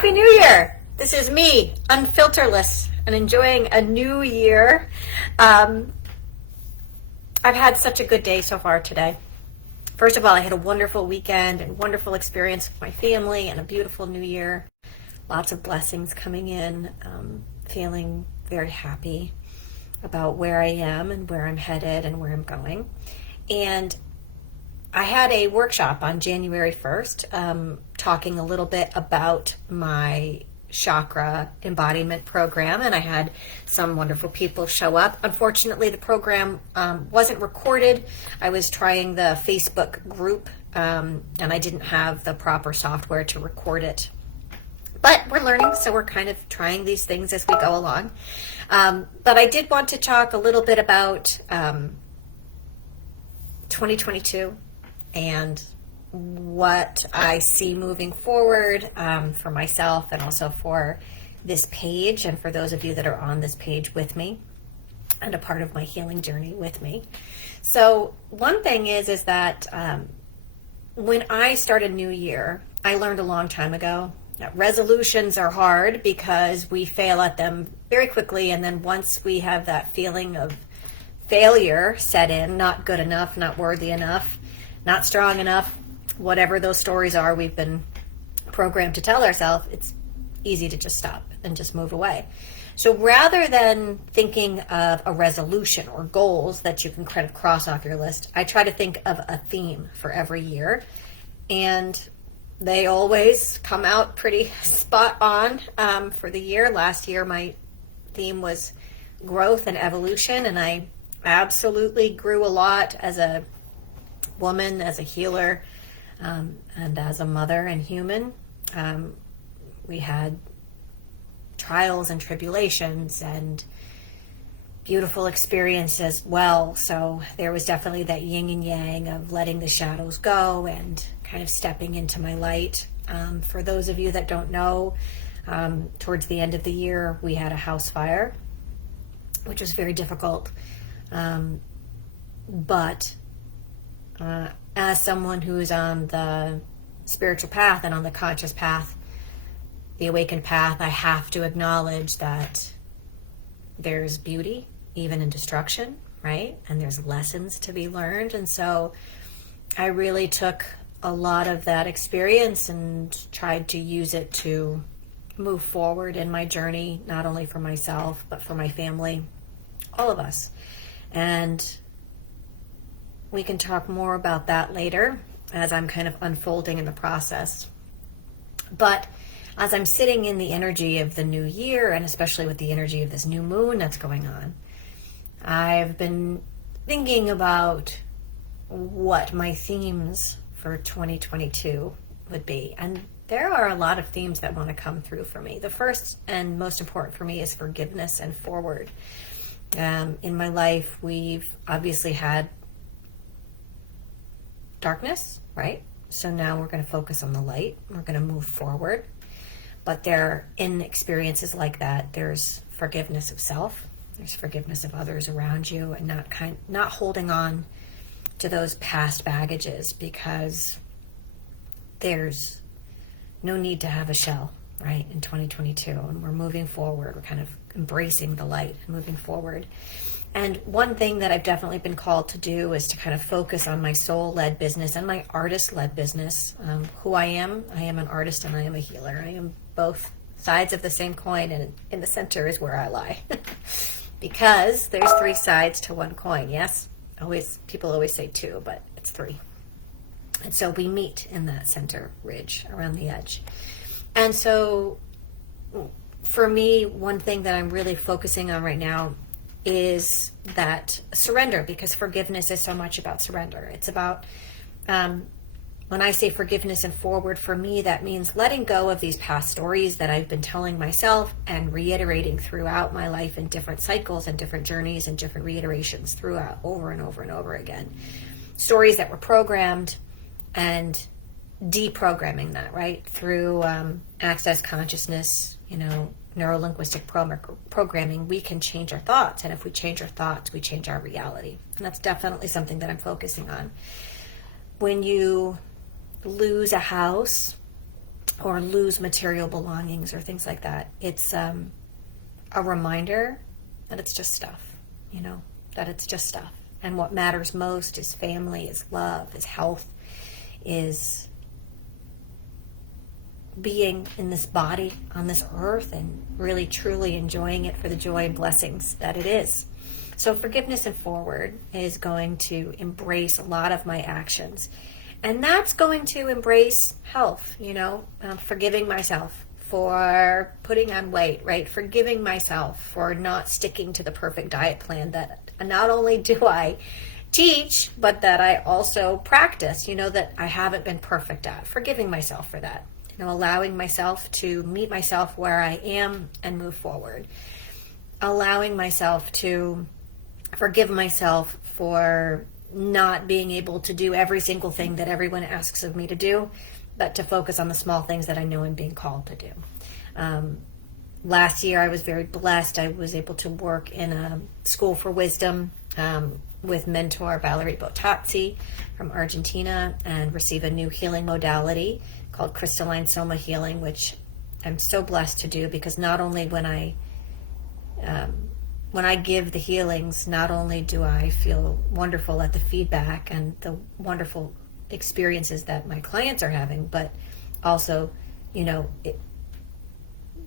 Happy New Year! This is me, unfilterless, and enjoying a new year. I've had such a good day so far today. First of all, I had a wonderful weekend and wonderful experience with my family and a beautiful new year. Lots of blessings coming in. Feeling very happy about where I am and where I'm headed and where I'm going. And I had a workshop on January 1st, talking a little bit about my chakra embodiment program, and I had some wonderful people show up. Unfortunately, the program wasn't recorded. I was trying the Facebook group, and I didn't have the proper software to record it. But we're learning, so we're kind of trying these things as we go along. But I did want to talk a little bit about 2022 and what I see moving forward for myself and also for this page and for those of you that are on this page with me and a part of my healing journey with me. So one thing is that when I start a new year, I learned a long time ago that resolutions are hard because we fail at them very quickly, and then once we have that feeling of failure set in, not good enough, not worthy enough, not strong enough, whatever those stories are we've been programmed to tell ourselves, it's easy to just stop and just move away. So rather than thinking of a resolution or goals that you can kind of cross off your list, I try to think of a theme for every year, and they always come out pretty spot on for the year. Last year my theme was growth and evolution, and I absolutely grew a lot as a woman, as a healer, and as a mother and human. We had trials and tribulations and beautiful experience as well. So there was definitely that yin and yang of letting the shadows go and kind of stepping into my light. For those of you that don't know, towards the end of the year, we had a house fire, which was very difficult. But as someone who is on the spiritual path and on the conscious path, the awakened path, I have to acknowledge that there's beauty even in destruction, right? And there's lessons to be learned. And so I really took a lot of that experience and tried to use it to move forward in my journey, not only for myself, but for my family, all of us. And we can talk more about that later as I'm kind of unfolding in the process. But as I'm sitting in the energy of the new year, and especially with the energy of this new moon that's going on, I've been thinking about what my themes for 2022 would be. And there are a lot of themes that want to come through for me. The first and most important for me is forgiveness and forward. In my life, we've obviously had darkness, right? So now we're going to focus on the light. We're going to move forward. But there, in experiences like that, there's forgiveness of self. There's forgiveness of others around you, and not holding on to those past baggages, because there's no need to have a shell, right, in 2022. And we're moving forward. We're kind of embracing the light and moving forward. And one thing that I've definitely been called to do is to kind of focus on my soul-led business and my artist-led business. Who I am an artist and I am a healer. I am both sides of the same coin, and in the center is where I lie. Because there's three sides to one coin, yes? People always say two, but it's three. And so we meet in that center ridge around the edge. And so for me, one thing that I'm really focusing on right now is that surrender, because forgiveness is so much about surrender. It's about, when I say forgiveness and forward, for me, that means letting go of these past stories that I've been telling myself and reiterating throughout my life in different cycles and different journeys and different reiterations throughout, over and over and over again. Stories that were programmed, and deprogramming that, right? Through access consciousness, neuro-linguistic programming, we can change our thoughts. And if we change our thoughts, we change our reality. And that's definitely something that I'm focusing on. When you lose a house, or lose material belongings or things like that. It's a reminder that it's just stuff, that it's just stuff. And what matters most is family, is love, is health, is being in this body on this earth and really truly enjoying it for the joy and blessings that it is. So forgiveness and forward is going to embrace a lot of my actions. And that's going to embrace health, forgiving myself for putting on weight, right? Forgiving myself for not sticking to the perfect diet plan that not only do I teach, but that I also practice, that I haven't been perfect at. Forgiving myself for that, allowing myself to meet myself where I am and move forward. Allowing myself to forgive myself for not being able to do every single thing that everyone asks of me to do, but to focus on the small things that I know I'm being called to do. Last year I was very blessed. I was able to work in a school for wisdom with mentor Valerie Bottazzi from Argentina and receive a new healing modality called crystalline soma healing, which I'm so blessed to do, because not only when I give the healings, not only do I feel wonderful at the feedback and the wonderful experiences that my clients are having, but also,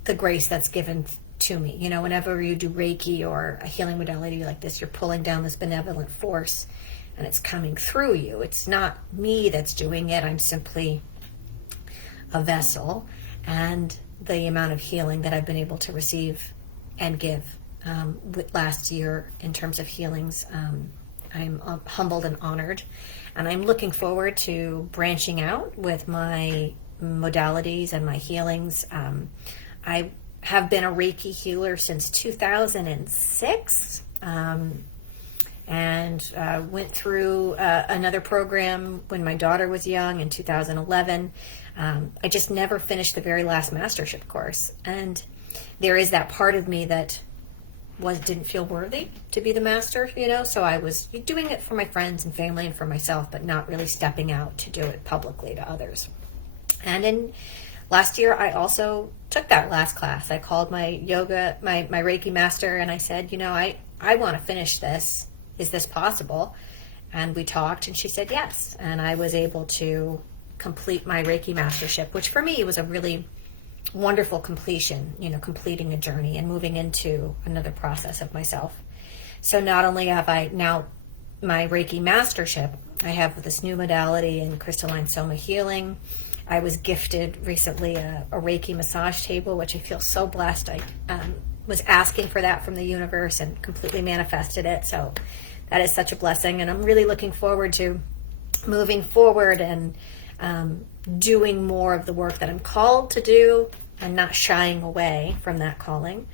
the grace that's given to me. Whenever you do Reiki or a healing modality like this, you're pulling down this benevolent force and it's coming through you. It's not me that's doing it. I'm simply a vessel. And the amount of healing that I've been able to receive and give with last year in terms of healings, I'm humbled and honored. And I'm looking forward to branching out with my modalities and my healings. I have been a Reiki healer since 2006, and went through another program when my daughter was young in 2011. I just never finished the very last mastership course. And there is that part of me that didn't feel worthy to be the master, so I was doing it for my friends and family and for myself, but not really stepping out to do it publicly to others. And in last year, I also took that last class. I called my Reiki master, and I said, I want to finish this. Is this possible? And we talked, and she said yes. And I was able to complete my Reiki mastership, which for me was a really wonderful completion, completing a journey and moving into another process of myself. So not only have I now my Reiki mastership, I have this new modality in crystalline soma healing. I was gifted recently a Reiki massage table, which I feel so blessed. I was asking for that from the universe and completely manifested it. So that is such a blessing. And I'm really looking forward to moving forward and doing more of the work that I'm called to do and not shying away from that calling.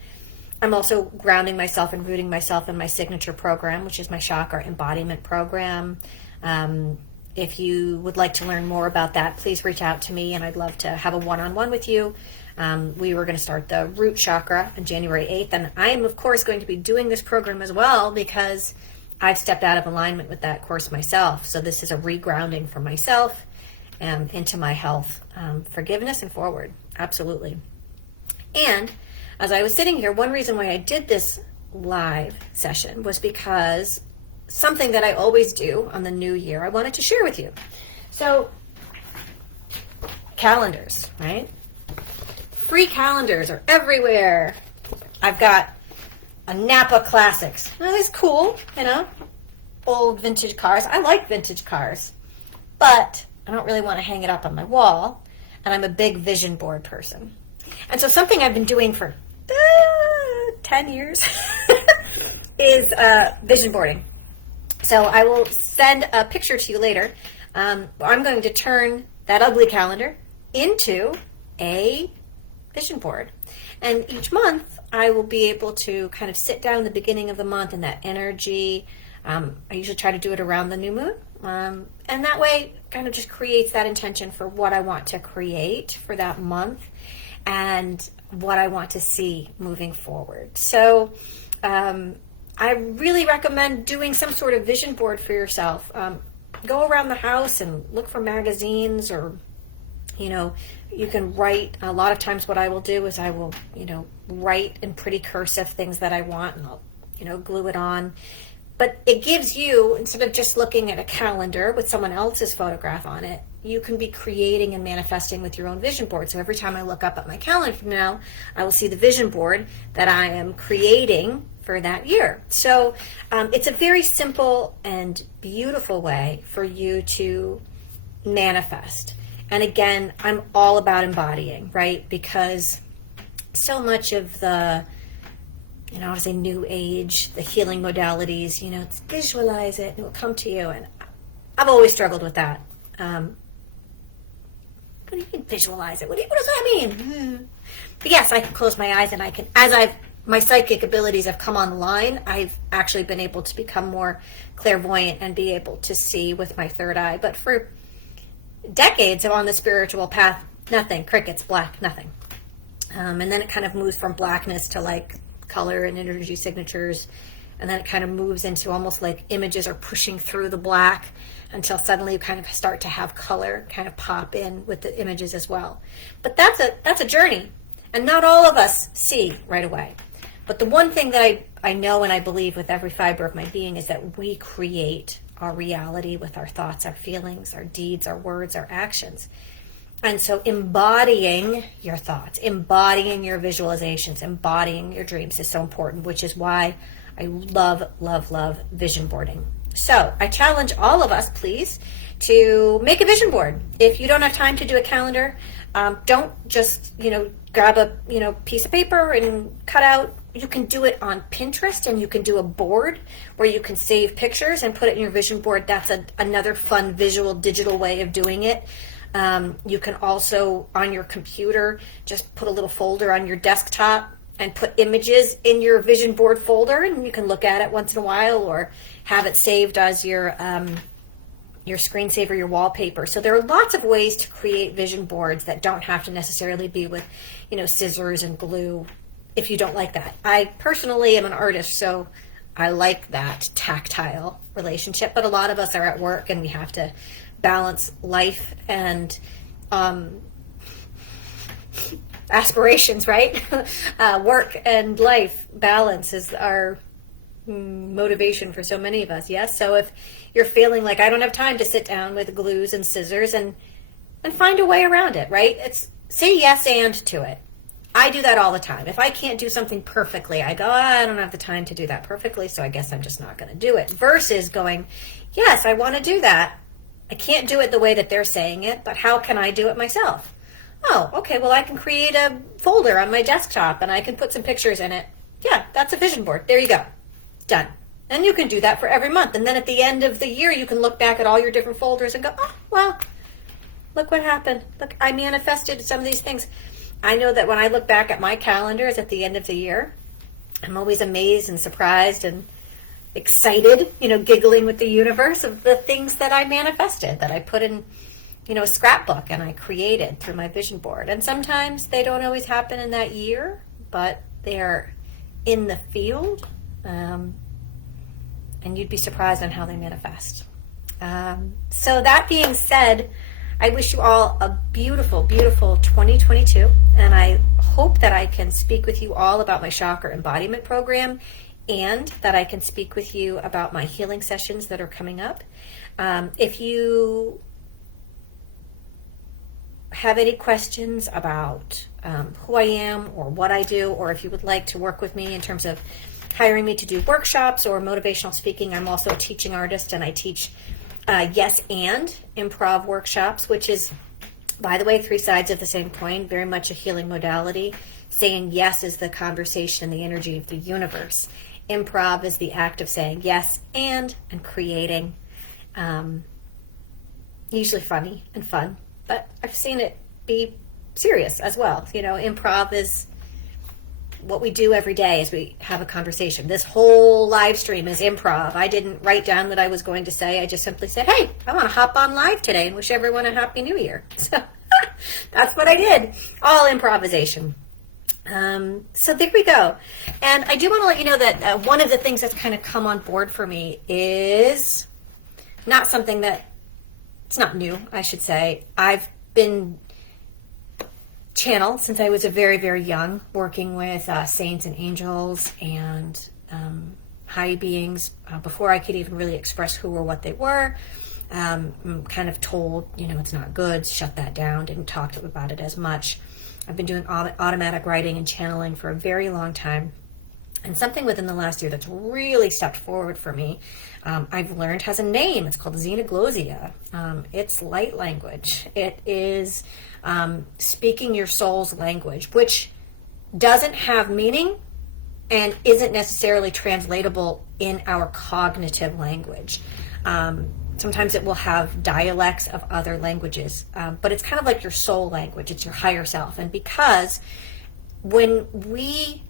I'm also grounding myself and rooting myself in my signature program, which is my chakra embodiment program. If you would like to learn more about that, please reach out to me, and I'd love to have a one-on-one with you. We were going to start the Root Chakra on January 8th, and I am, of course, going to be doing this program as well because I've stepped out of alignment with that course myself. So this is a regrounding for myself into my health, forgiveness, and forward. Absolutely. And as I was sitting here, one reason why I did this live session was because something that I always do on the new year, I wanted to share with you. So, calendars, right? Free calendars are everywhere. I've got a Napa Classics. Now, that's cool, old vintage cars. I like vintage cars, but I don't really want to hang it up on my wall, and I'm a big vision board person. And so something I've been doing for 10 years is vision boarding. So I will send a picture to you later. I'm going to turn that ugly calendar into a vision board. And each month I will be able to kind of sit down in the beginning of the month in that energy. I usually try to do it around the new moon. And that way kind of just creates that intention for what I want to create for that month and what I want to see moving forward. So I really recommend doing some sort of vision board for yourself. Go around the house and look for magazines or, You can write. A lot of times what I will do is I will, write in pretty cursive things that I want, and I'll, glue it on. But it gives you, instead of just looking at a calendar with someone else's photograph on it, you can be creating and manifesting with your own vision board. So every time I look up at my calendar now, I will see the vision board that I am creating for that year. So it's a very simple and beautiful way for you to manifest. And again, I'm all about embodying, right? Because so much of the, I want to say new age, the healing modalities, it's visualize it and it will come to you. And I've always struggled with that. What do you mean visualize it? What does that mean? But yes, I can close my eyes and I can, my psychic abilities have come online, I've actually been able to become more clairvoyant and be able to see with my third eye. But for decades I'm on the spiritual path, nothing, crickets, black, nothing. And then it kind of moves from blackness to like color and energy signatures, and then it kind of moves into almost like images are pushing through the black until suddenly you kind of start to have color kind of pop in with the images as well. But that's a journey, and not all of us see right away. But the one thing that I know and I believe with every fiber of my being is that we create our reality with our thoughts, our feelings, our deeds, our words, our actions. And so embodying your thoughts, embodying your visualizations, embodying your dreams is so important, which is why I love, love, love vision boarding. So I challenge all of us, please, to make a vision board. If you don't have time to do a calendar, don't just, grab a, piece of paper and cut out. You can do it on Pinterest, and you can do a board where you can save pictures and put it in your vision board. That's another fun visual digital way of doing it. You can also, on your computer, just put a little folder on your desktop and put images in your vision board folder, and you can look at it once in a while or have it saved as your screensaver, your wallpaper. So there are lots of ways to create vision boards that don't have to necessarily be with, scissors and glue if you don't like that. I personally am an artist, so I like that tactile relationship, but a lot of us are at work and we have to balance life and aspirations, right? Work and life balance is our motivation for so many of us. Yes. So if you're feeling like I don't have time to sit down with glues and scissors and find a way around it, right? It's say yes and to it. I do that all the time. If I can't do something perfectly, I go, I don't have the time to do that perfectly, so I guess I'm just not going to do it. Versus going, yes, I want to do that. I can't do it the way that they're saying it, but how can I do it myself? Oh, okay, well, I can create a folder on my desktop and I can put some pictures in it. Yeah, that's a vision board. There you go. Done. And you can do that for every month. And then at the end of the year, you can look back at all your different folders and go, oh, well, look what happened. Look, I manifested some of these things. I know that when I look back at my calendars at the end of the year, I'm always amazed and surprised and excited, giggling with the universe of the things that I manifested, that I put in, a scrapbook and I created through my vision board. And sometimes they don't always happen in that year, but they're in the field, and you'd be surprised on how they manifest. So that being said, I wish you all a beautiful, beautiful 2022, and I hope that I can speak with you all about my chakra embodiment program, and that I can speak with you about my healing sessions that are coming up. If you have any questions about who I am or what I do, or if you would like to work with me in terms of hiring me to do workshops or motivational speaking, I'm also a teaching artist, and I teach yes and improv workshops, which is, by the way, 3 sides of the same coin, very much a healing modality. Saying yes is the conversation and the energy of the universe. Improv is the act of saying yes and creating. Usually funny and fun, but I've seen it be serious as well. Improv is what we do every day as we have a conversation. This whole live stream is improv. I didn't write down what I was going to say. I just simply said, hey, I want to hop on live today and wish everyone a happy new year. So that's what I did. All improvisation. So there we go. And I do want to let you know that one of the things that's kind of come on board for me is not something that, it's not new, I should say. I've been channel since I was a very, very young, working with saints and angels and high beings before I could even really express who or what they were. I'm kind of told, it's not good, shut that down, didn't talk about it as much. I've been doing automatic writing and channeling for a very long time. And something within the last year that's really stepped forward for me, I've learned has a name. It's called xenoglosia. It's light language. It is speaking your soul's language, which doesn't have meaning and isn't necessarily translatable in our cognitive language. Sometimes it will have dialects of other languages, but it's kind of like your soul language. It's your higher self. And because when we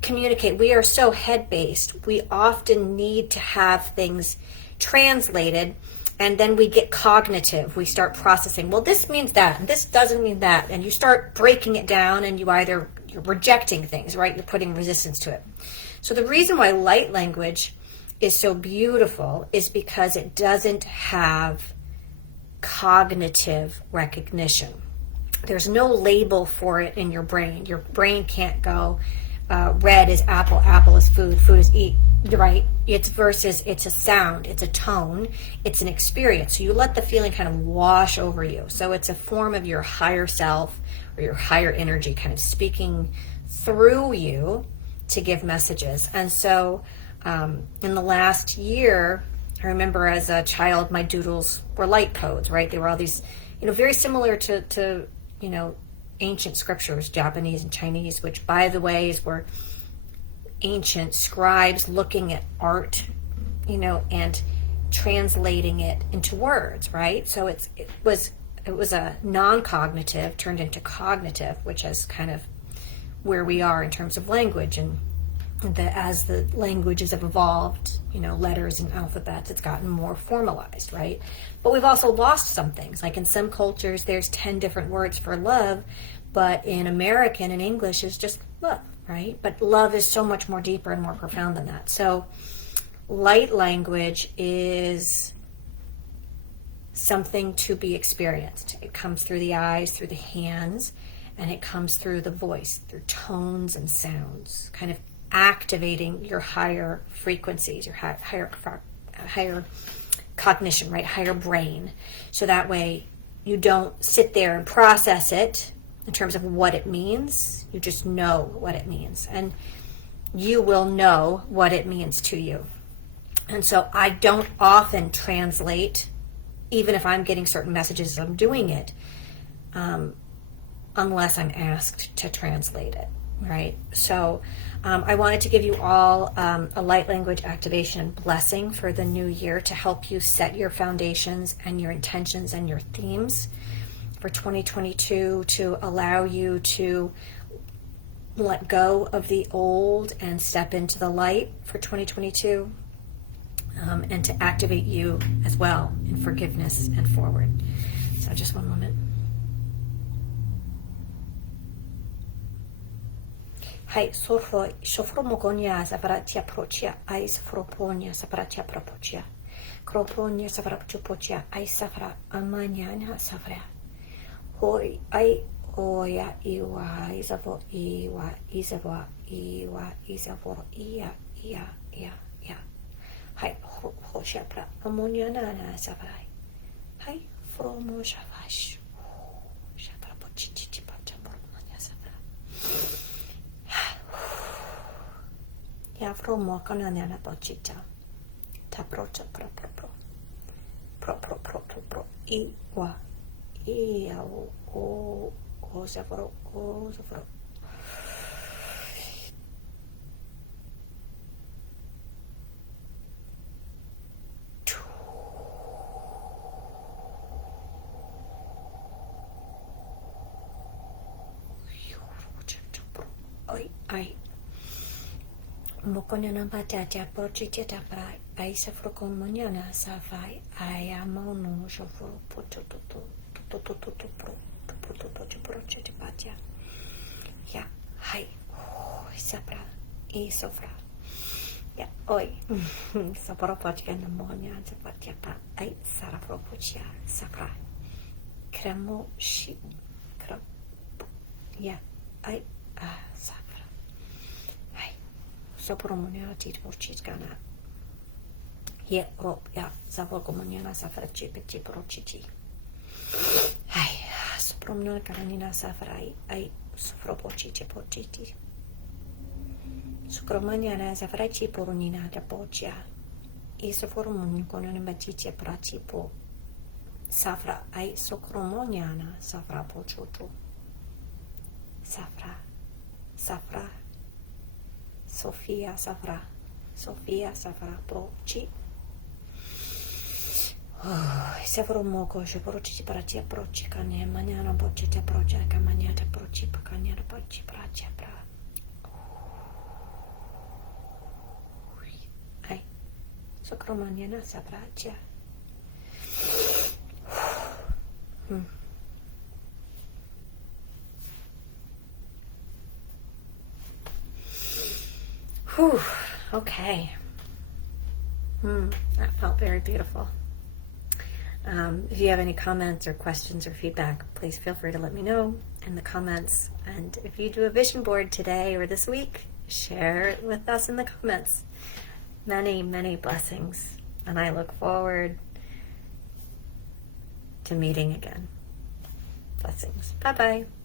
communicate, we are so head-based, we often need to have things translated, and then we get cognitive. We start processing, well, this means that, and this doesn't mean that, and you start breaking it down, and you're rejecting things, right? You're putting resistance to it. So the reason why light language is so beautiful is because it doesn't have cognitive recognition. There's no label for it in your brain. Your brain can't go, red is apple, apple is food, food is eat, right? It's a sound, it's a tone, it's an experience. So you let the feeling kind of wash over you. So it's a form of your higher self or your higher energy kind of speaking through you to give messages. And so in the last year, I remember as a child, my doodles were light codes, right? They were all these, very similar to ancient scriptures, Japanese and Chinese, which, by the way, were ancient scribes looking at art, and translating it into words, right? So it was a non-cognitive turned into cognitive, which is kind of where we are in terms of language. And as the languages have evolved, letters and alphabets, it's gotten more formalized, right? But we've also lost some things. Like in some cultures, there's 10 different words for love, but in American and English is just love, right? But love is so much more deeper and more profound than that. So light language is something to be experienced. It comes through the eyes, through the hands, and it comes through the voice, through tones and sounds, kind of activating your higher frequencies, your higher cognition, right? Higher brain. So that way you don't sit there and process it in terms of what it means. You just know what it means, and you will know what it means to you. And so I don't often translate, even if I'm getting certain messages as I'm doing it, unless I'm asked to translate it. Right? So I wanted to give you all a light language activation blessing for the new year to help you set your foundations and your intentions and your themes for 2022, to allow you to let go of the old and step into the light for 2022, and to activate you as well in forgiveness and forward. So just one moment. Hai sofro mogonia savaratia procia ai sofroponia savaratia propocia croponia savarachupocia ai safra amaniana savra hoi ai oya iwa isavo iwa isavo iwa isavo ia hai ho shapra amoniana na savrai hai fromo shavash shapra pochichi patamormania savra. Ya fromo kanana pochita ta pro iwa ia o savro ai Mokonya batata prochita tapra ai safro komonyana safai ai amono shofro pototo prochita patia ya hai sapra e sofra ya oi sapro pochka namonya patia pa ai sarafro pochia safra kremo shi Yeah. I Safra. Hai. Sopromonia tit porchitana. Yeah, oh yeah, Savocomuniana Safra Chipiti Prochichi. Hai. Sopromno Karanina Safrai. I Sofropochichi Pochiti. Sucromaniana Safraci Poronina da Pocia. Isoformun con una bacicia pracipo. Safra ai socromoniana safra pochoto. Safra. Safra. Sofia Safra. Sofia Safra Pochi. Sefro moco, sheporoci paracia proci cania, maniana boccia procia, camaniata proci, pacaniata proci, pracia pra. Ai, socromaniana sapracia. Whew, okay. That felt very beautiful. If you have any comments or questions or feedback, please feel free to let me know in the comments. And if you do a vision board today or this week, share it with us in the comments. Many, many blessings. And I look forward to meeting again. Blessings. Bye-bye.